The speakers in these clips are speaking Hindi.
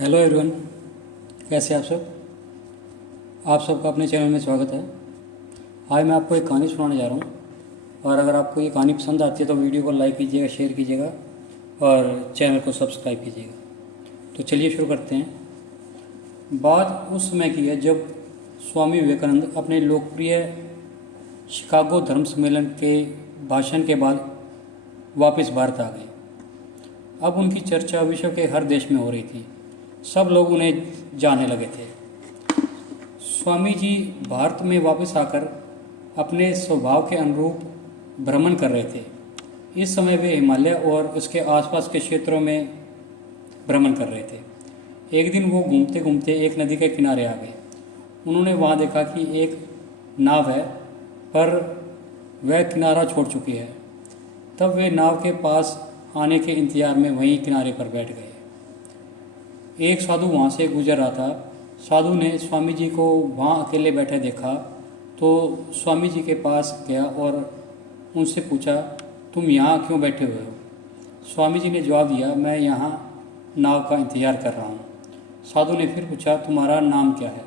हेलो एवरीवन, कैसे आप सब। आप सबका अपने चैनल में स्वागत है। आज मैं आपको एक कहानी सुनाने जा रहा हूँ और अगर आपको ये कहानी पसंद आती है तो वीडियो को लाइक कीजिएगा, शेयर कीजिएगा और चैनल को सब्सक्राइब कीजिएगा। तो चलिए शुरू करते हैं। बात उस समय की है जब स्वामी विवेकानंद अपने लोकप्रिय शिकागो धर्म सम्मेलन के भाषण के बाद वापस भारत आ गए। अब उनकी चर्चा विश्व के हर देश में हो रही थी। सब लोग उन्हें जानने लगे थे। स्वामी जी भारत में वापस आकर अपने स्वभाव के अनुरूप भ्रमण कर रहे थे। इस समय वे हिमालय और उसके आसपास के क्षेत्रों में भ्रमण कर रहे थे। एक दिन वो घूमते घूमते एक नदी के किनारे आ गए। उन्होंने वहाँ देखा कि एक नाव है, पर वह किनारा छोड़ चुकी है। तब वे नाव के पास आने के इंतजार में वहीं किनारे पर बैठ गए। एक साधु वहाँ से गुजर रहा था। साधु ने स्वामी जी को वहाँ अकेले बैठे देखा तो स्वामी जी के पास गया और उनसे पूछा, तुम यहाँ क्यों बैठे हुए हो। स्वामी जी ने जवाब दिया, मैं यहाँ नाव का इंतज़ार कर रहा हूँ। साधु ने फिर पूछा, तुम्हारा नाम क्या है।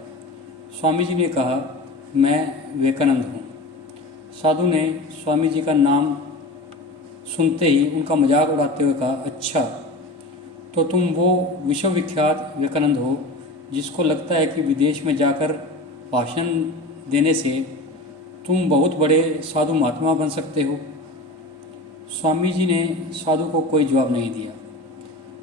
स्वामी जी ने कहा, मैं विवेकानंद हूँ। साधु ने स्वामी जी का नाम सुनते ही उनका मजाक उड़ाते हुए कहा, अच्छा तो तुम वो विश्वविख्यात विवेकानंद हो जिसको लगता है कि विदेश में जाकर भाषण देने से तुम बहुत बड़े साधु महात्मा बन सकते हो। स्वामी जी ने साधु को कोई जवाब नहीं दिया।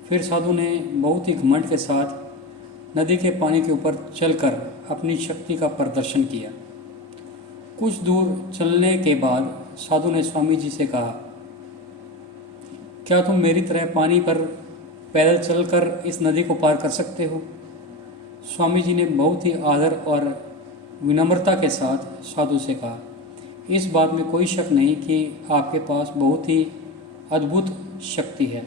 फिर साधु ने बहुत ही घमंड के साथ नदी के पानी के ऊपर चलकर अपनी शक्ति का प्रदर्शन किया। कुछ दूर चलने के बाद साधु ने स्वामी जी से कहा, क्या तुम मेरी तरह पानी पर पैदल चलकर इस नदी को पार कर सकते हो। स्वामी जी ने बहुत ही आदर और विनम्रता के साथ साधु से कहा, इस बात में कोई शक नहीं कि आपके पास बहुत ही अद्भुत शक्ति है,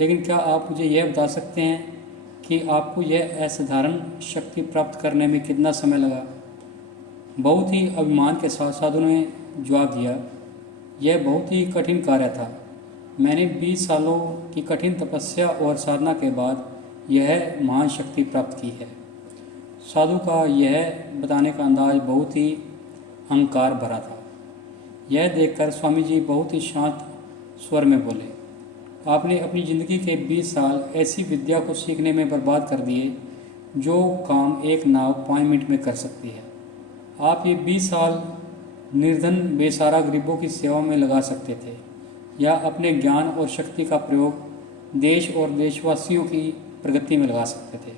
लेकिन क्या आप मुझे यह बता सकते हैं कि आपको यह असाधारण शक्ति प्राप्त करने में कितना समय लगा। बहुत ही अभिमान के साथ साधु ने जवाब दिया, यह बहुत ही कठिन कार्य था। मैंने 20 सालों की कठिन तपस्या और साधना के बाद यह महान शक्ति प्राप्त की है। साधु का यह बताने का अंदाज बहुत ही अहंकार भरा था। यह देखकर स्वामी जी बहुत ही शांत स्वर में बोले, आपने अपनी ज़िंदगी के 20 साल ऐसी विद्या को सीखने में बर्बाद कर दिए जो काम एक नाव 5 मिनट में कर सकती है। आप ये 20 साल निर्धन बेसहारा गरीबों की सेवा में लगा सकते थे या अपने ज्ञान और शक्ति का प्रयोग देश और देशवासियों की प्रगति में लगा सकते थे,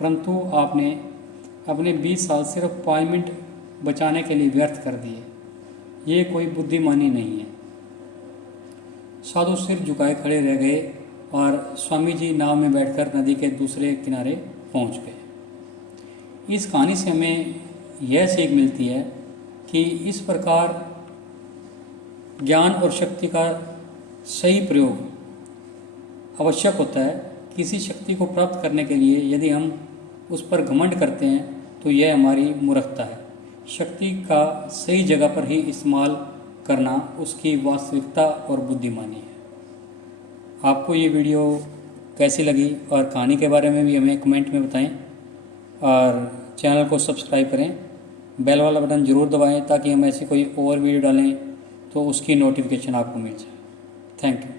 परंतु आपने अपने 20 साल सिर्फ 5 मिनट बचाने के लिए व्यर्थ कर दिए। ये कोई बुद्धिमानी नहीं है। साधु सिर झुकाए खड़े रह गए और स्वामी जी नाव में बैठकर नदी के दूसरे किनारे पहुंच गए। इस कहानी से हमें यह सीख मिलती है कि इस प्रकार ज्ञान और शक्ति का सही प्रयोग आवश्यक होता है। किसी शक्ति को प्राप्त करने के लिए यदि हम उस पर घमंड करते हैं तो यह हमारी मूर्खता है। शक्ति का सही जगह पर ही इस्तेमाल करना उसकी वास्तविकता और बुद्धिमानी है। आपको ये वीडियो कैसी लगी और कहानी के बारे में भी हमें कमेंट में बताएं और चैनल को सब्सक्राइब करें। बेल वाला बटन ज़रूर दबाएं ताकि हम ऐसी कोई और वीडियो डालें तो उसकी नोटिफिकेशन आपको मिल जाए। Thank you.